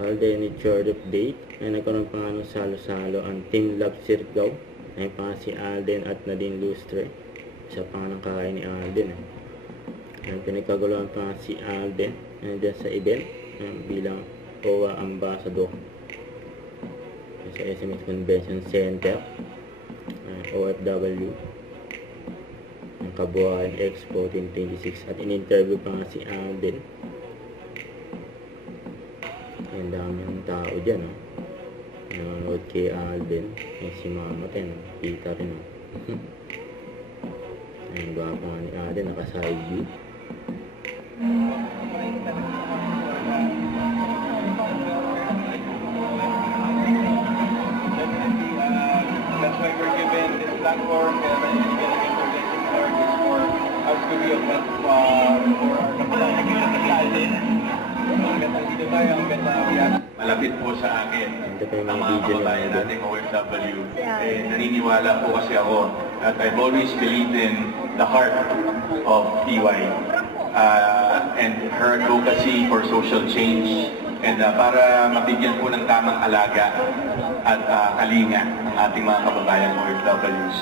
Alden Third update. Ay nagkaroon pa nga ng salo-salo ang Team Love Sirgaw. Ay pa nga si Alden at Nadine Lustre. Isa pa nga ng kain ni Alden. Ay pinagkaguluhan pa nga si Alden dyan sa event bilang OWA Ambassador sa SMS Convention Center, OFW, ang Kabuhayan Expo 2026. At in-interview pa nga si Alden. Ang dami ng tao dyan, no? Nanonood kay Alden. Si Mama Ten, kita rin, no? Ang gwapo nga ni Alden, naka-side view. That's why we're given this platform, kaya tayo bigyan ng information award is for us to be a platform for our kapatid. Hanggang dito tayo, hanggang malapit po sa akin ang mga kababayan nating OFW. Naniniwala po kasi ako at I've always believed in the heart of TY and her advocacy for social change and para mabigyan po ng tamang alaga at kalinga ang ating mga kababayan OFWs.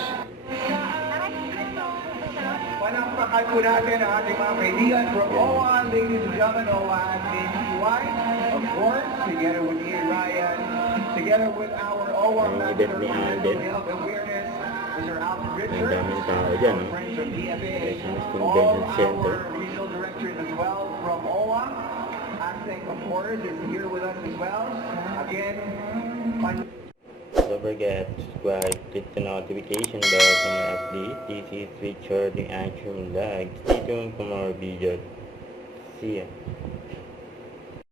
Panakpakan po natin ang ating mga kaibigan from OWA, ladies and gentlemen, OWA and TY. Of course, together with Ian Ryan, together with our OWA Master of Health Awareness, Mr. Alvin Richards, daming tao dyan, no? friends from DFA, Convention Center. our regional director as well from OWA. Acting, of course, is here with us as well. Again, don't forget to subscribe, click the notification bell for my update. This is Richard, the Action Lag. Stay tuned for more videos. See ya.